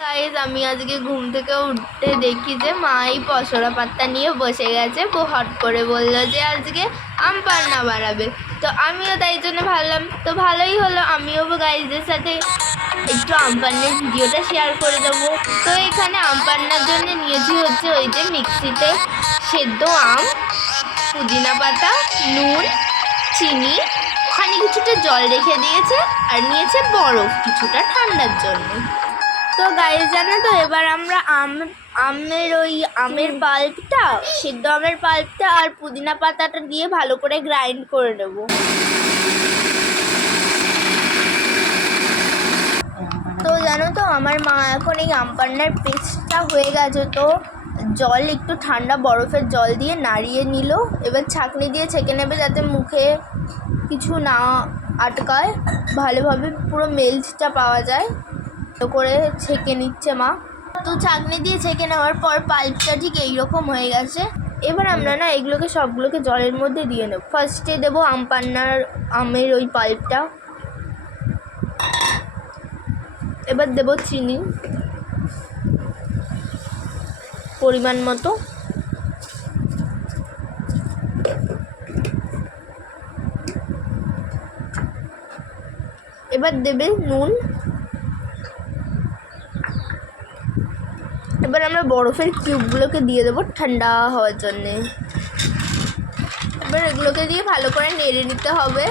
Guys আমি আজকে ঘুম থেকে উঠতে দেখি যে মা এই পসরা পাত্তা নিয়ে বসে গেছে। হট করে বলল যে আজকে আম পান্না বাড়াবে তো আমিও তাই জন্য ভাবলাম, তো ভালোই হলো। আমিও গাইজদের সাথে একটু আম পান্নার ভিডিওটা শেয়ার করে দেবো। তো এখানে আম পান্নার জন্য নিয়েছি হচ্ছে ওই যে মিক্সিতে সেদ্ধ আম, পুদিনা পাতা, নুন, চিনি, ওখানে কিছুটা জল রেখে দিয়েছে, আর নিয়েছে বরফ কিছুটা ঠান্ডার জন্য। তো গায়ে জানো তো, এবার আমরা আম, আমের ওই আমের পাল্পটা, সিদ্ধ আমের পাল্পটা আর পুদিনা পাতাটা দিয়ে ভালো করে গ্রাইন্ড করে নেব। তো জানো তো, আমার মা এখন এই আম পান্নার পেস্টটা হয়ে গেছে তো, জল, একটু ঠান্ডা বরফের জল দিয়ে নাড়িয়ে নিল, এবার ছাঁকনি দিয়ে ছেঁকে নেবে যাতে মুখে কিছু না আটকায়, ভালোভাবে পুরো মেল্টটা পাওয়া যায়। করে ছেঁকে নিচ্ছে মা। তো চাকনি দিয়ে ছেঁকে নেওয়ার পর পাল্পটা ঠিক এইরকম হয়ে গেছে। এবার আমরা না এগুলোকে সবগুলোকে জলের মধ্যে দিয়ে নেব। ফার্স্টে দেবো আম পান্নার আমের ওই পাল্পটা। এবার দেবো চিনি। পরিমাণ মতো। এবার দেবে নুন। এবার আমরা বরফের কিউবগুলোকে দিয়ে দেবো ঠান্ডা হওয়ার জন্যে। এবার এগুলোকে দিয়ে ভালো করে নেড়ে নিতে হবে।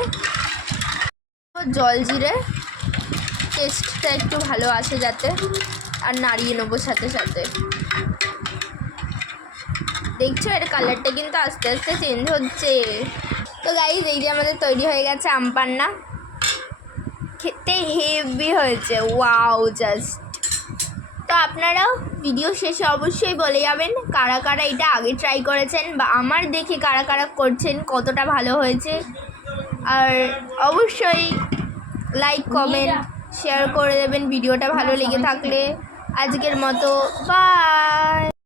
জল জিরে টেস্টটা একটু ভালো আসে যাতে, আর নাড়িয়ে নেব সাথে সাথে। দেখছ, এর কালারটা কিন্তু আস্তে আস্তে চেঞ্জ হচ্ছে। তো গাইজ এই যে আমাদের তৈরি হয়ে গেছে আম পান্না। খেতে হেভি হয়েছে ওয়াও জাস্ট তো আপনারাও ভিডিও শেষে অবশ্যই বলে যাবেন কারা কারা এটা আগে ট্রাই করেছেন বা আমার দেখে কারা কারা করছেন, কতটা ভালো হয়েছে। আর অবশ্যই লাইক কমেন্ট শেয়ার করে দেবেন, ভিডিওটা ভালো লেগে থাকলে। আজকের মতো বাই